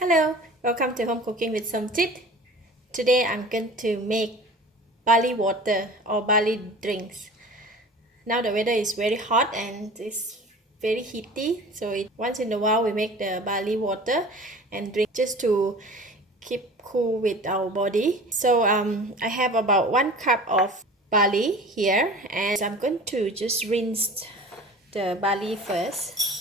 Hello, welcome to Home Cooking with some Tit. Today I'm going to make barley water or barley drinks. Now the weather is very hot and it's very heaty, so once in a while we make the barley water and drink just to keep cool with our body. So I have about 1 cup of barley here, and I'm going to just rinse the barley first.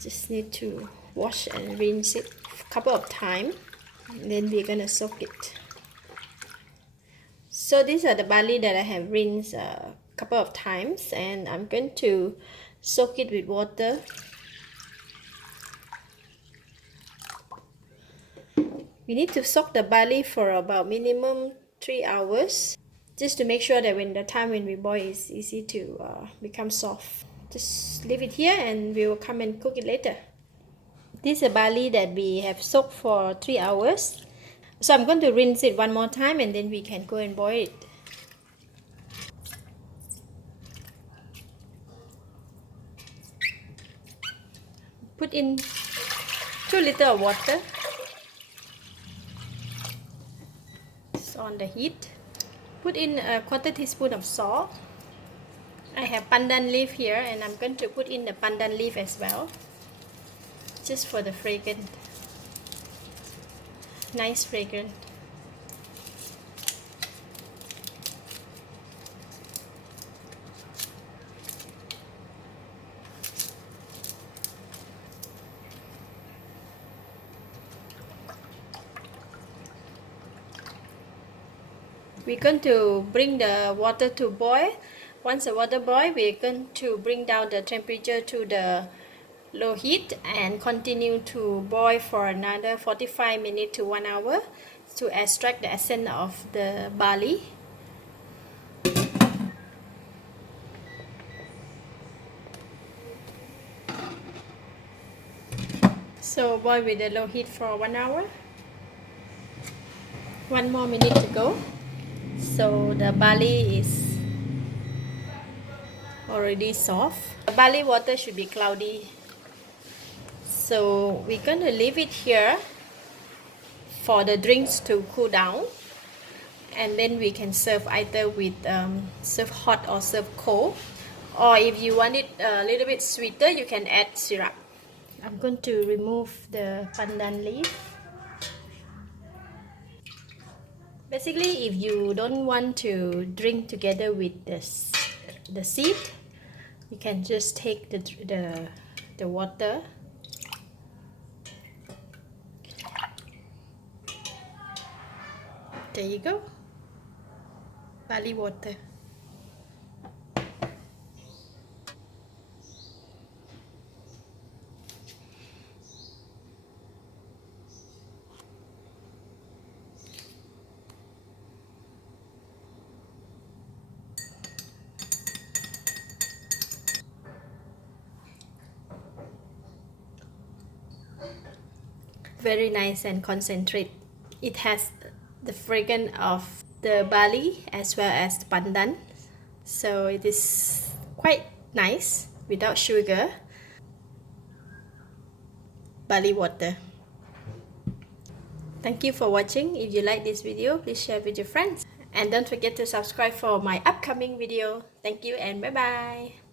Just need to wash and rinse it a couple of times, and then we're gonna soak it. So these are the barley that I have rinsed a couple of times, and I'm going to soak it with water. We need to soak the barley for about minimum 3 hours, just to make sure that when we boil, it's easy to become soft. Just leave it here and we will come and cook it later. This is a barley that we have soaked for 3 hours. So I'm going to rinse it one more time and then we can go and boil it. Put in 2 liters of water. It's on the heat. Put in a 1/4 teaspoon of salt. I have pandan leaf here and I'm going to put in the pandan leaf as well, just for the fragrance. Nice fragrance. We're going to bring the water to boil. Once the water boils, we're going to bring down the temperature to the low heat and continue to boil for another 45 minutes to 1 hour to extract the essence of the barley. So boil with the low heat for 1 hour. 1 more minute to go. So the barley is already soft. The barley water should be cloudy. So we're going to leave it here for the drinks to cool down, and then we can serve either with serve hot or serve cold, or if you want it a little bit sweeter, you can add syrup. I'm going to remove the pandan leaf. Basically, if you don't want to drink together with the seed, you can just take the water. There you go, barley water. Very nice and concentrate. It has the fragrance of the barley as well as the pandan, so it is quite nice without sugar. Barley water. Thank you for watching. If you like this video, please share with your friends, and don't forget to subscribe for my upcoming video. Thank you and bye bye.